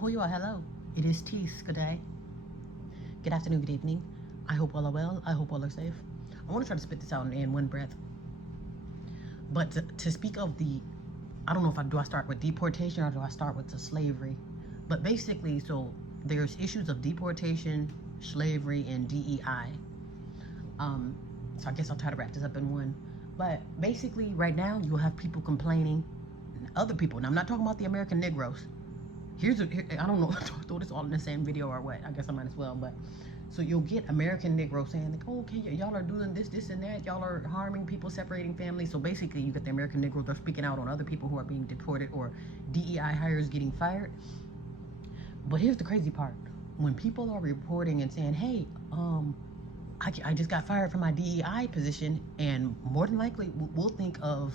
Oh, you are. Hello. It is Tees. Good day. Good afternoon. Good evening. I hope all are well. I hope all are safe. I want to try to spit this out in one breath. But to speak of I don't know if do I start with deportation or do I start with the slavery? But basically, so there's issues of deportation, slavery, and DEI. So I guess I'll try to wrap this up in one. But basically, right now, you'll have people complaining, other people, and I'm not talking about the American Nigroes. I don't know, throw this all in the same video or what. I guess I might as well. But so you'll get American Negroes saying like, oh, okay, y'all are doing this, and that. Y'all are harming people, separating families. So basically, you get the American Negroes. They're speaking out on other people who are being deported or DEI hires getting fired. But here's the crazy part: when people are reporting and saying, hey, I just got fired from my DEI position, and more than likely we'll think of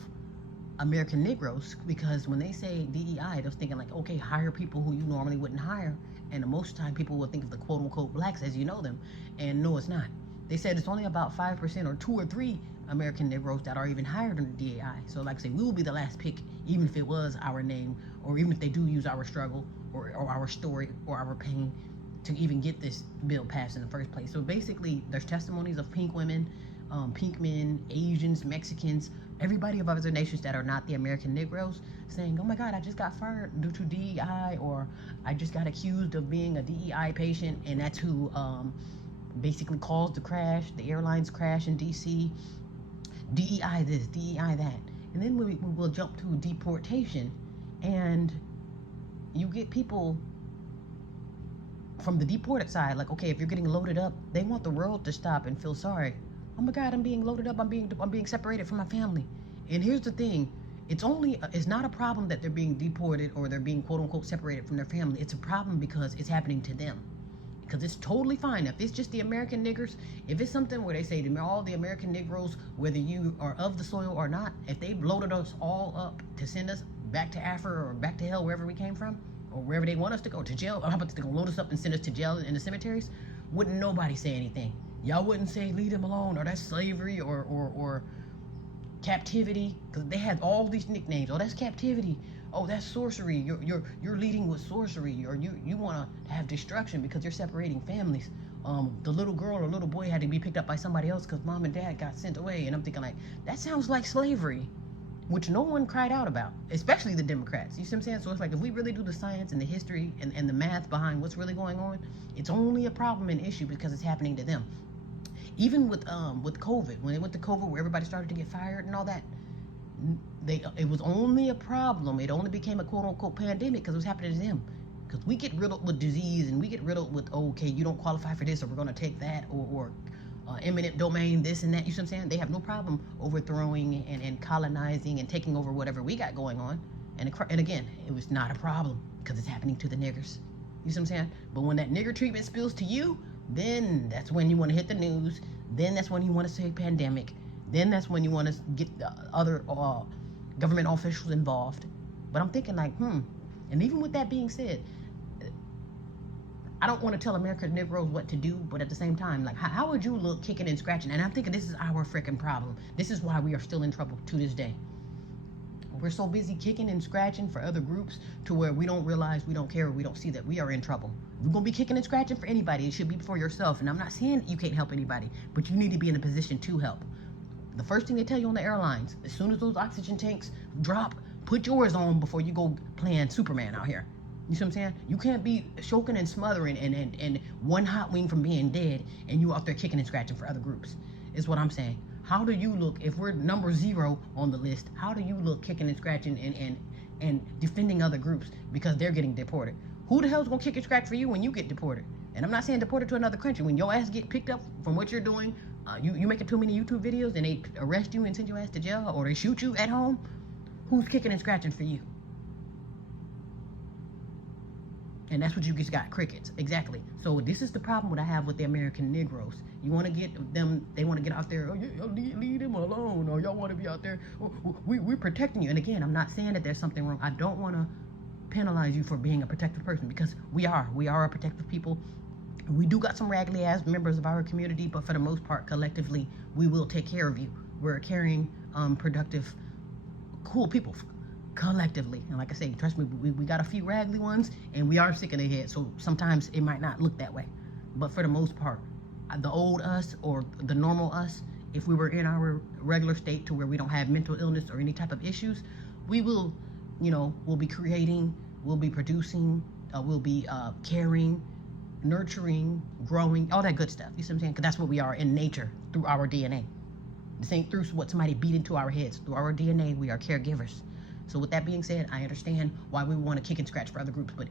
American Negroes, because when they say DEI, they're thinking like, okay, hire people who you normally wouldn't hire, and most of the time people will think of the quote unquote blacks as you know them, and no, it's not. They said it's only about 5% or 2 or 3 American Negroes that are even hired under DEI. So like I say, we will be the last pick, even if it was our name, or even if they do use our struggle or our story or our pain to even get this bill passed in the first place. So basically, there's testimonies of pink women, pink men, Asians, Mexicans, everybody of other nations that are not the American Negroes saying, oh my God, I just got fired due to DEI, or I just got accused of being a DEI patient, and that's who basically caused the crash, the airlines crash in DC. DEI this, DEI that. And then we will jump to deportation, and you get people from the deported side, like, okay, if you're getting loaded up, they want the world to stop and feel sorry. Oh my God, I'm being loaded up. I'm being separated from my family. And here's the thing: it's not a problem that they're being deported or they're being quote unquote separated from their family. It's a problem because it's happening to them. Because it's totally fine if it's just the American niggers. If it's something where they say to all the American Negroes, whether you are of the soil or not, if they loaded us all up to send us back to Africa or back to hell, wherever we came from, or wherever they want us to go, to jail, or how about they're gonna load us up and send us to jail in the cemeteries, wouldn't nobody say anything. Y'all wouldn't say leave them alone, or that's slavery, or captivity, because they had all these nicknames. Oh, that's captivity. Oh, that's sorcery. You're leading with sorcery, or you want to have destruction because you're separating families. The little girl or little boy had to be picked up by somebody else because mom and dad got sent away, and I'm thinking like, that sounds like slavery, which no one cried out about, especially the Democrats. You see what I'm saying? So it's like, if we really do the science and the history and the math behind what's really going on, it's only a problem and issue because it's happening to them. Even with COVID, when they went to COVID, where everybody started to get fired and all that, it was only a problem. It only became a quote unquote pandemic because it was happening to them. Because we get riddled with disease, and we get riddled with, oh, okay, you don't qualify for this, or we're going to take that, or eminent domain, this and that. You see what I'm saying? They have no problem overthrowing and colonizing and taking over whatever we got going on. And again, it was not a problem because it's happening to the niggers. You see what I'm saying? But when that nigger treatment spills to you, then that's when you want to hit the news. Then that's when you want to say pandemic. Then that's when you want to get other government officials involved. But I'm thinking like, and even with that being said, I don't want to tell American Negroes what to do, but at the same time, like, how would you look kicking and scratching? And I'm thinking this is our freaking problem. This is why we are still in trouble to this day. We're so busy kicking and scratching for other groups to where we don't realize, we don't care, we don't see that we are in trouble. If you're going to be kicking and scratching for anybody, it should be for yourself. And I'm not saying you can't help anybody, but you need to be in a position to help. The first thing they tell you on the airlines, as soon as those oxygen tanks drop, put yours on before you go playing Superman out here. You see what I'm saying? You can't be choking and smothering and one hot wing from being dead, and you out there kicking and scratching for other groups, is what I'm saying. How do you look, if we're number 0 on the list, how do you look kicking and scratching and defending other groups because they're getting deported? Who the hell's gonna kick and scratch for you when you get deported? And I'm not saying deported to another country. When your ass get picked up from what you're doing, you making too many YouTube videos and they arrest you and send your ass to jail, or they shoot you at home, who's kicking and scratching for you? And that's what you just got, crickets. Exactly. So this is the problem that I have with the American Negroes. You want to get them, they want to get out there, oh, yeah, leave them alone, or y'all want to be out there, we're protecting you. And again, I'm not saying that there's something wrong. I don't want to penalize you for being a protective person, because we are a protective people. We do got some raggedy ass members of our community, but for the most part, collectively, we will take care of you. We're a caring, productive, cool people. collectively. And like I say, trust me, we got a few raggedy ones, and we are sick in the head. So sometimes it might not look that way. But for the most part, the old us or the normal us, if we were in our regular state to where we don't have mental illness or any type of issues, we will, we'll be creating, we'll be producing, we'll be caring, nurturing, growing, all that good stuff. You see what I'm saying? Because that's what we are in nature through our DNA. This ain't through what somebody beat into our heads. Through our DNA, we are caregivers. So with that being said, I understand why we want to kick and scratch for other groups, but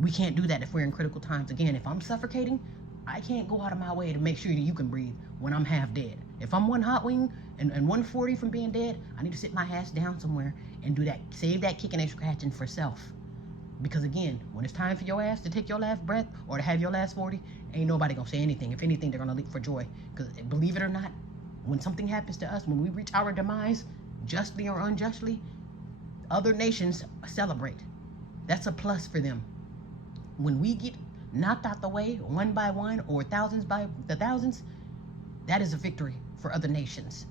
we can't do that if we're in critical times. Again, if I'm suffocating, I can't go out of my way to make sure that you can breathe when I'm half dead. If I'm one hot wing and 140 from being dead, I need to sit my ass down somewhere and do that. Save that kicking and scratching for self. Because again, when it's time for your ass to take your last breath or to have your last 40, ain't nobody gonna say anything. If anything, they're gonna leap for joy. Because believe it or not, when something happens to us, when we reach our demise, justly or unjustly, other nations celebrate. That's a plus for them. When we get knocked out the way, one by one, or thousands by the thousands, that is a victory for other nations.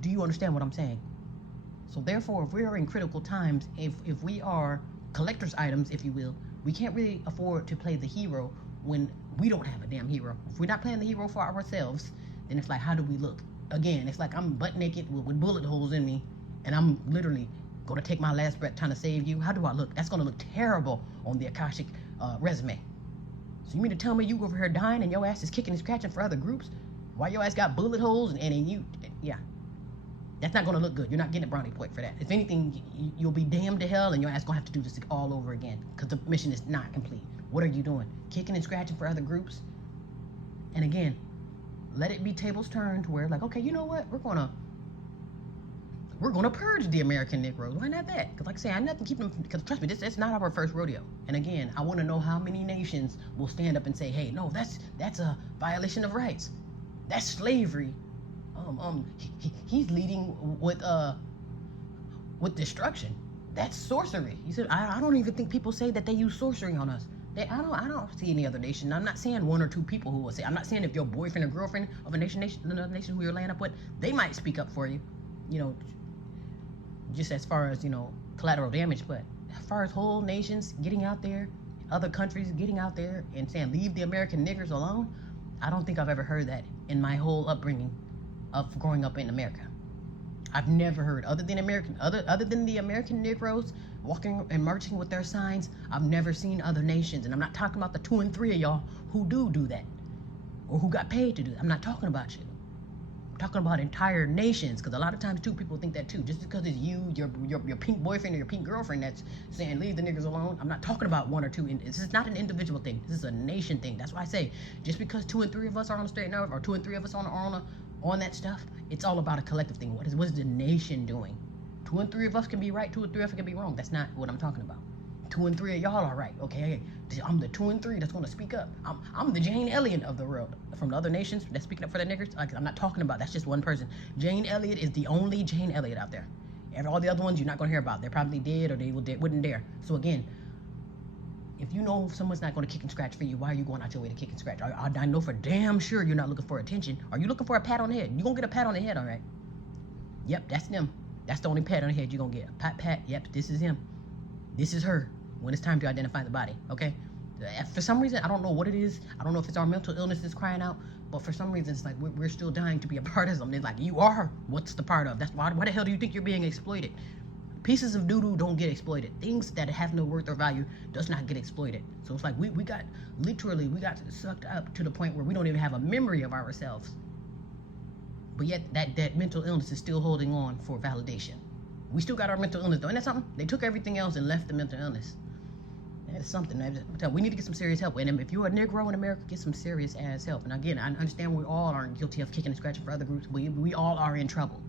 Do you understand what I'm saying? So therefore, if we are in critical times, if we are collector's items, if you will, we can't really afford to play the hero when we don't have a damn hero. If we're not playing the hero for ourselves, then it's like, how do we look? Again, it's like I'm butt naked with bullet holes in me, and I'm literally going to take my last breath trying to save you. How do I look? That's going to look terrible on the Akashic resume. So you mean to tell me you over here dying and your ass is kicking and scratching for other groups? Why your ass got bullet holes and you, yeah. That's not going to look good. You're not getting a brownie point for that. If anything, you'll be damned to hell, and your ass going to have to do this all over again because the mission is not complete. What are you doing? Kicking and scratching for other groups? And again, let it be tables turned where, like, okay, you know what? We're gonna purge the American Negroes. Why not that? Because like I say, I nothing keep them, because trust me, it's not our first rodeo. And again, I want to know how many nations will stand up and say, hey, no, that's a violation of rights. That's slavery. He's leading with destruction. That's sorcery. He said, I don't even think people say that they use sorcery on us. I don't see any other nation. I'm not saying one or two people who will say. I'm not saying if your boyfriend or girlfriend of another nation who you're laying up with, they might speak up for you. Just as far as collateral damage. But as far as whole nations getting out there, other countries getting out there and saying leave the American niggers alone, I don't think I've ever heard that in my whole upbringing of growing up in America. I've never heard, other than the American Negroes walking and marching with their signs, I've never seen other nations. And I'm not talking about the 2 and 3 of y'all who do that or who got paid to do that. I'm not talking about you. I'm talking about entire nations, because a lot of times too people think that too. Just because it's you, your pink boyfriend or your pink girlfriend that's saying leave the niggers alone. I'm not talking about 1 or 2. This is not an individual thing. This is a nation thing. That's why I say just because 2 and 3 of us are on the straight and narrow, or 2 and 3 of us on that stuff, it's all about a collective thing. What is the nation doing? 2 and 3 of us can be right, 2 and 3 of us can be wrong. That's not what I'm talking about. 2 and 3 of y'all are right. Okay, I'm the 2 and 3 that's going to speak up. I'm the Jane Elliott of the world. From the other nations that's speaking up for the niggers, I'm not talking about. That's just one person. Jane Elliott is the only Jane Elliott out there. All the other ones you're not going to hear about. They're probably dead, or they wouldn't dare. So again, if you know someone's not going to kick and scratch for you, why are you going out your way to kick and scratch? I know for damn sure you're not looking for attention. Are you looking for a pat on the head? You're going to get a pat on the head, all right? Yep, that's them. That's the only pat on the head you're going to get. Pat, yep, this is him. This is her when it's time to identify the body, okay? For some reason, I don't know what it is. I don't know if it's our mental illness that's crying out, but for some reason, it's like we're still dying to be a part of something. It's like, you are. What's the part of? That's why the hell do you think you're being exploited? Pieces of doo-doo don't get exploited. Things that have no worth or value does not get exploited. So it's like we got sucked up to the point where we don't even have a memory of ourselves. But yet that mental illness is still holding on for validation. We still got our mental illness though. Isn't that something? They took everything else and left the mental illness. That is something. We need to get some serious help. And if you're a Negro in America, get some serious ass help. And again, I understand we all are guilty of kicking and scratching for other groups. We all are in trouble.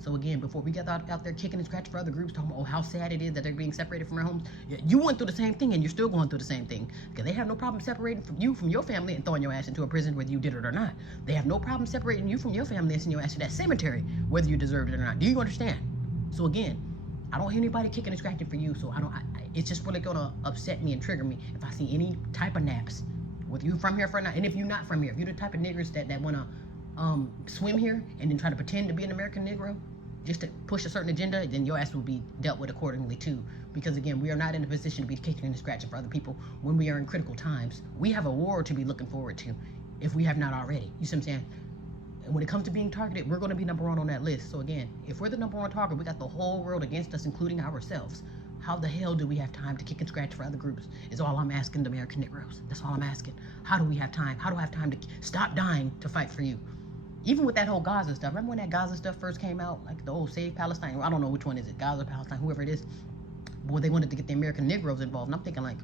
So again, before we get out there kicking and scratching for other groups, talking about how sad it is that they're being separated from their homes, you went through the same thing, and you're still going through the same thing. Because they have no problem separating from your family and throwing your ass into a prison, whether you did it or not. They have no problem separating you from your family and sending your ass to that cemetery, whether you deserved it or not. Do you understand? So again, I don't hear anybody kicking and scratching for you, so it's just really gonna upset me and trigger me if I see any type of naps, whether you're from here or not. And if you're not from here, if you're the type of niggers that wanna swim here and then try to pretend to be an American Negro, just to push a certain agenda, then your ass will be dealt with accordingly too. Because again, we are not in a position to be kicking and scratching for other people when we are in critical times. We have a war to be looking forward to, if we have not already. You see what I'm saying? And when it comes to being targeted, we're going to be number one on that list. So again, if we're the number one target, we got the whole world against us, including ourselves. How the hell do we have time to kick and scratch for other groups? Is all I'm asking the American Nigroes. That's all I'm asking. How do we have time? How do I have time to stop dying to fight for you? Even with that whole Gaza stuff. Remember when that Gaza stuff first came out? Like the old Save Palestine? I don't know which one is it. Gaza, Palestine, whoever it is. Boy, they wanted to get the American Nigroes involved. And I'm thinking like,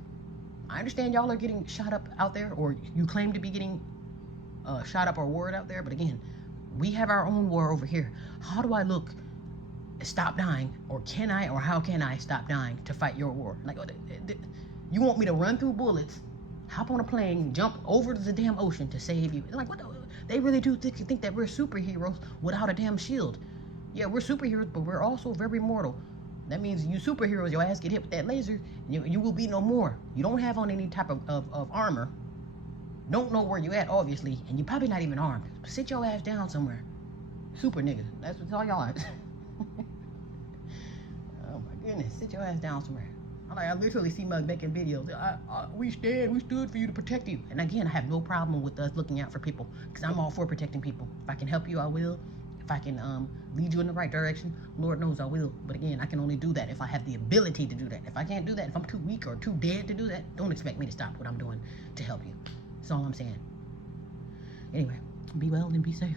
I understand y'all are getting shot up out there, or you claim to be getting shot up or warred out there. But again, we have our own war over here. How do I stop dying, or can I, or how can I stop dying to fight your war? Like, you want me to run through bullets, hop on a plane, jump over the damn ocean to save you? Like, what? They really do think that we're superheroes without a damn shield. Yeah, we're superheroes, but we're also very mortal. That means you superheroes, your ass get hit with that laser, you will be no more. You don't have on any type of armor. Don't know where you at, obviously, and you're probably not even armed. Sit your ass down somewhere. Super nigga. That's what all y'all are. Oh my goodness, sit your ass down somewhere. I literally see Mug making videos. We stood for you to protect you. And again, I have no problem with us looking out for people, because I'm all for protecting people. If I can help you, I will. If I can lead you in the right direction, Lord knows I will. But again, I can only do that if I have the ability to do that. If I can't do that, if I'm too weak or too dead to do that, don't expect me to stop what I'm doing to help you. That's all I'm saying. Anyway, be well and be safe.